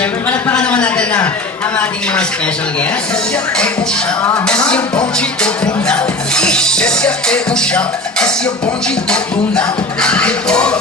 Siyempre, palagpakan naman natin na ang ating mga special guests. Esse bonde todo não. Desce até no chão. Esse bonde todo não. Rebola.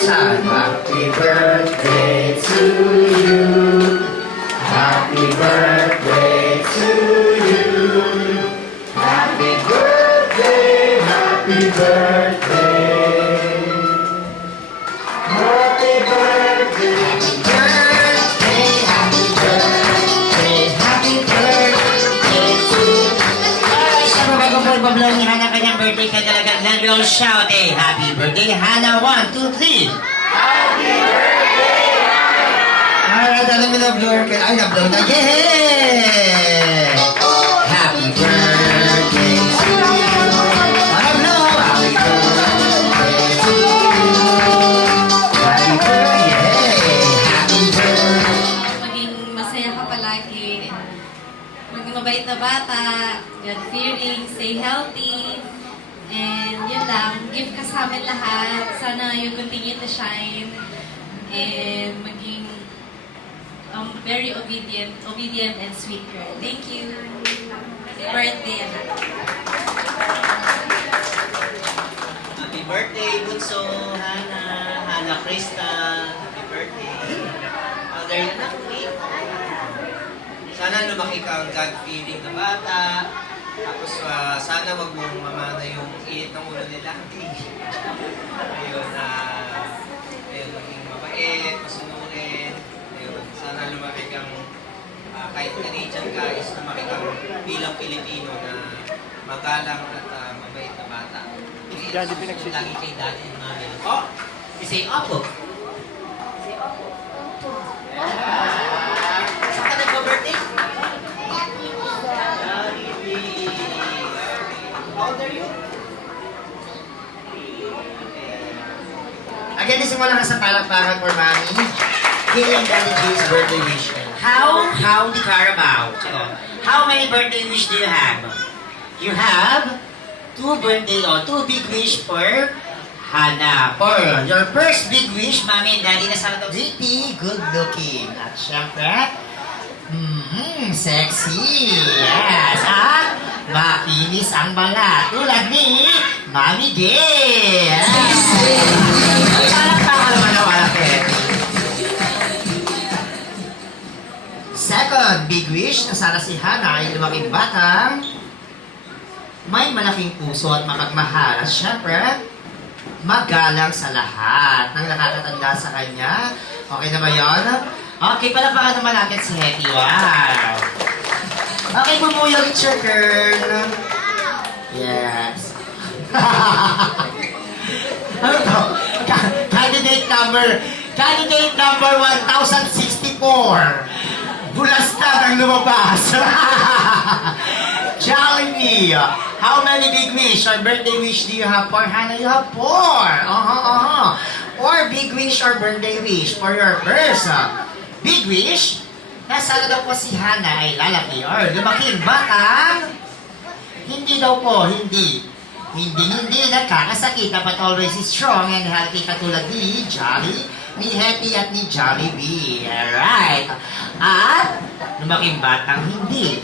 saan? Happy birthday to you. Happy birthday to you. Happy birthday, happy birthday. Happy birthday, Happy birthday, happy birthday to you. Alright, siya mo bago po ibablow ni Hana kanyang birthday ka talaga. Then we'll shout happy birthday, Hana. 1, 2, 3. Alright, alam mo na blower ka. Ay, na-blow na. Yeah! Happy birthday to you. Ano blow? Happy birthday to you. Happy birthday. Happy birthday. Maging masaya ka palagi. Maging mabait na bata. God-fearing. Stay healthy. And yun lang. Give ka sa amin lahat. Sana you continue to shine. And maging very obedient and sweet girl. Thank you. Birthday, anak. Happy birthday, Bunso, Hana, Hana Crystal. Happy birthday. Mother na natin. Sana lumaki kang God-fearing na bata. Tapos sana wag mong mamana yung init ng ulo nila. Ayun, ayun, maging mabait, masunurin. Ayun, sana lumaki kang kahit Canadian ka, is lumaki kang bilang Pilipino na magalang at mabait na bata. Daddy pinagsisit. Lagi kay daddy and mami. Oh! You say opo. Say opo. Saan ka nagpa-birthday? Jollibee. How old are you? Again, nisimulan ka sa palakpakan for Mami. Killing Daddy G's birthday wish. How the Carabao? How many birthday wish do you have? You have 2 birthday or 2 big wish for Hana. For your first big wish, Mami and Daddy na sana daw pretty good looking. At syempre, sexy. Yes, at makinis ang balat. Tulad ni Mami Gay. Palakpakan naman na wala pwede. Second big wish na sana si Hana ay lumaking batang may malaking puso at mapagmahal. At syempre, magalang sa lahat ng nakakatanda sa kanya. Okay na ba yun? Okay, palakpakan naman natin si Hetty. Wow! Okay, bumuyog, it's your turn. Yes. Ano to? Candidate number 1064. Bulastad ang lumabas. Jollibee. How many big wish or birthday wish do you have for Hana? You have 4. 4 big wish or birthday wish for your first big wish. Nasaan daw po si Hana ay lalaki or lumaking batang? Hindi daw po, hindi nagkakasakit but always strong and healthy katulad ni Jolly, ni Hetty at ni Jollibee. Alright. At lumaking batang hindi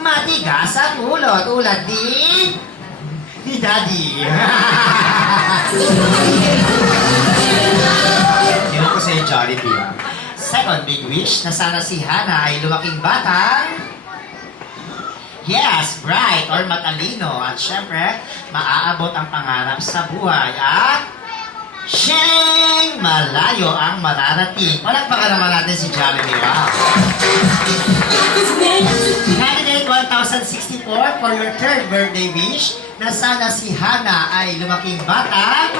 matigas at ulo tulad ni Daddy. Yun ko sa'yo, Jollibee. Second big wish na sana si Hana ay lumaking batang yes, bright or matalino. At syempre, maaabot ang pangarap sa buhay. At siyang malayo ang mararating. Palakpakan naman natin si Jollibee. Wow. Candidate 1064 for your third birthday wish na sana si Hana ay lumaking bata.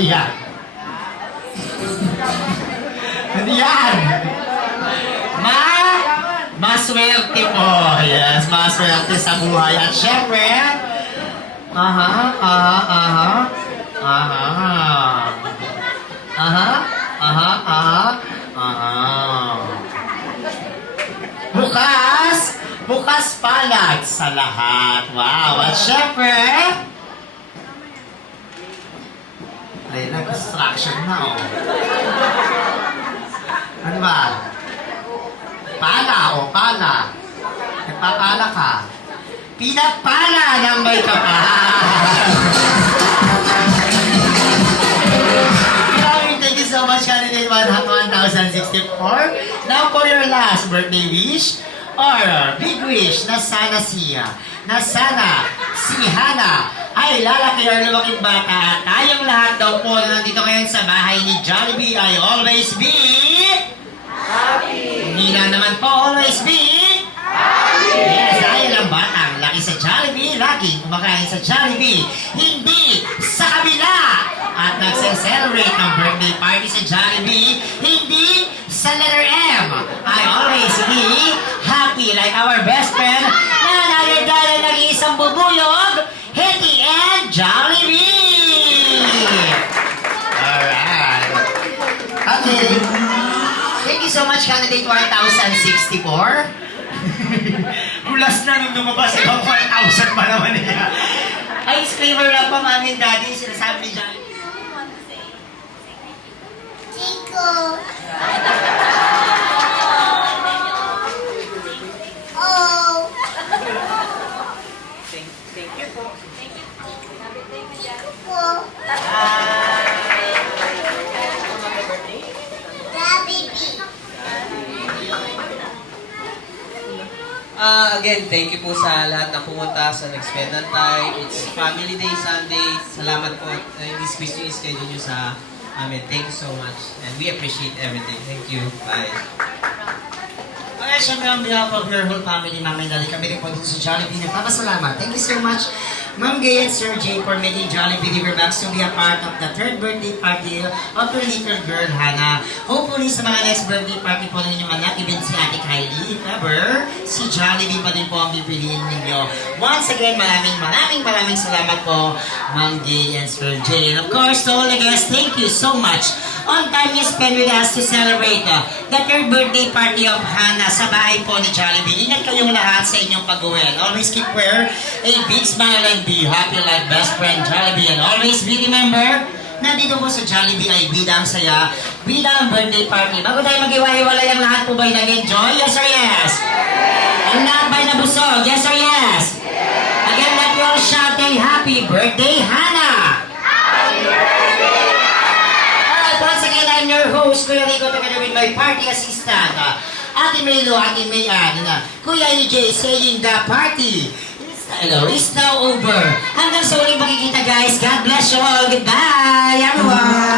Yan. Yan. Maswerte po. Yes, maswerte sa buhay. At syempre, bukas palad sa lahat. Wow. At syempre, ay, nag-distraction na, oh. Ano ba? Pala, o pala. Nagpapala ka. Pinagpala ng may kapal. your last birthday wish or big wish na sana si Hana ay lalaki or lumaking bata at tayong lahat daw po na nandito ngayon sa bahay ni Jollibee ay always be happy. Hindi na naman po always be happy. Yes, dahil ang batang laki sa Jollibee, laging kumakain sa Jollibee, hindi sa kabila. At nagse-celebrate ng birthday party sa Jollibee, hindi sa letter M. I always be happy like our best friend na nalagay nag-iisang bubuyog, Hetty and Jollibee! Alright. Okay. Thank you so much, Candidate 1064. Ulas na nung lumabas, ibang 1,000 pa naman niya. Ay, disclaimer lang po, mami and daddy, sinasabi ni Jollibee. Chico. Oh. Thank you po. Chico po. Jollibee. Again, thank you po sa lahat na pumunta sa nag-spend ng time. It's Family Day Sunday. Salamat po at hindi squeeze yung schedule nyo sa amin. Thank you so much. And we appreciate everything. Thank you. Bye. Okay, syempre on behalf of your whole family, Mama and Daddy, kami rin po dito sa Jollibee. Nagpapasalamat. Thank you so much, Ma'am Gay and Sir Jay, for making Jollibee Riverbanks to be a part of the third birthday party of your little girl, Hannah. Hopefully, sa mga next birthday party po ng inyong anak, even si Ate Kylie, if ever, si Jollibee pa din po ang pipiliin ninyo. Once again, maraming salamat po, Ma'am Gay and Sir Jay. And of course, to all the guests, thank you so much on time you spend with us to celebrate the third birthday party of Hannah sa bahay po ni Jollibee. Ingat kayong lahat sa inyong pag-uwi. Always keep wear a big smile and be happy like best friend Jollibee. And always be remember, nandito po sa Jollibee ay bida ang saya, bida ang birthday party. Bago tayo mag-iwahiwalay ang lahat po ba'y nag-enjoy? Yes or yes? Ang lahat ba'y nabusog? Yes or yes? Again, let you all shout a happy birthday, Hannah! Once again, I'm your host, Kuya Rico, together with my party assistant, Ate Melo, Ate Mayan, Kuya EJ, saying the party is now over. Hanggang sa uling makikita guys, God bless you all. Goodbye, everyone!